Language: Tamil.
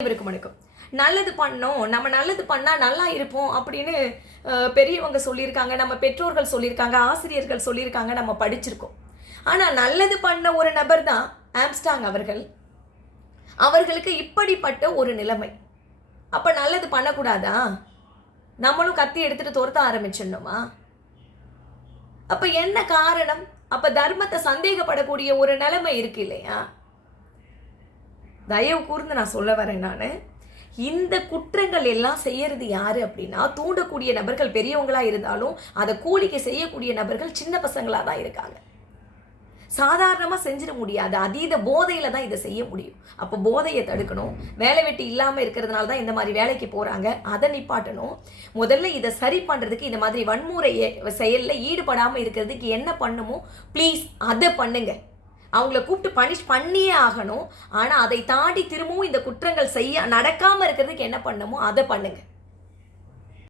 அனைவருக்கும் வணக்கம். நல்லது பண்ணோம், நம்ம நல்லது பண்ணா நல்லா இருப்போம் அப்படின்னு பெரியவங்க சொல்லியிருக்காங்க, நம்ம பெற்றோர்கள் சொல்லியிருக்காங்க, ஆசிரியர்கள் சொல்லியிருக்காங்க, நம்ம படிச்சிருக்கோம். ஆனால் நல்லது பண்ண ஒரு நபர் தான் ஆம்ஸ்டாங் அவர்கள். அவர்களுக்கு இப்படிப்பட்ட ஒரு நிலைமை. அப்போ நல்லது பண்ணக்கூடாதா? நம்மளும் கத்தி எடுத்துட்டு துரத்த ஆரம்பிச்சிடணுமா? அப்போ என்ன காரணம்? அப்போ தர்மத்தை சந்தேகப்படக்கூடிய ஒரு நிலைமை இருக்கு இல்லையா? தயவு கூர்ந்து நான் சொல்ல வரேன். இந்த குற்றங்கள் எல்லாம் செய்யறது யாரு அப்படின்னா, தூண்டக்கூடிய நபர்கள் பெரியவங்களா இருந்தாலும் அதை கூலிக்கு செய்யக்கூடிய நபர்கள் சின்ன பசங்களா தான் இருக்காங்க. சாதாரணமாக செஞ்சிட முடியாது. அதீத போதையில தான் இதை செய்ய முடியும். அப்போ போதையை தடுக்கணும். வேலை வெட்டி இல்லாமல் இருக்கிறதுனால தான் இந்த மாதிரி வேலைக்கு போகிறாங்க. அதை நிப்பாட்டணும். முதல்ல இதை சரி பண்ணுறதுக்கு இந்த மாதிரி வன்முறை செயலில் ஈடுபடாமல் இருக்கிறதுக்கு என்ன பண்ணுமோ ப்ளீஸ் அதை பண்ணுங்க. அவங்கள கூப்பிட்டு பனிஷ் பண்ணியே ஆகணும். ஆனால் அதை தாண்டி திரும்பவும் இந்த குற்றங்கள் நடக்காமல் இருக்கிறதுக்கு என்ன பண்ணுமோ அதை பண்ணுங்க.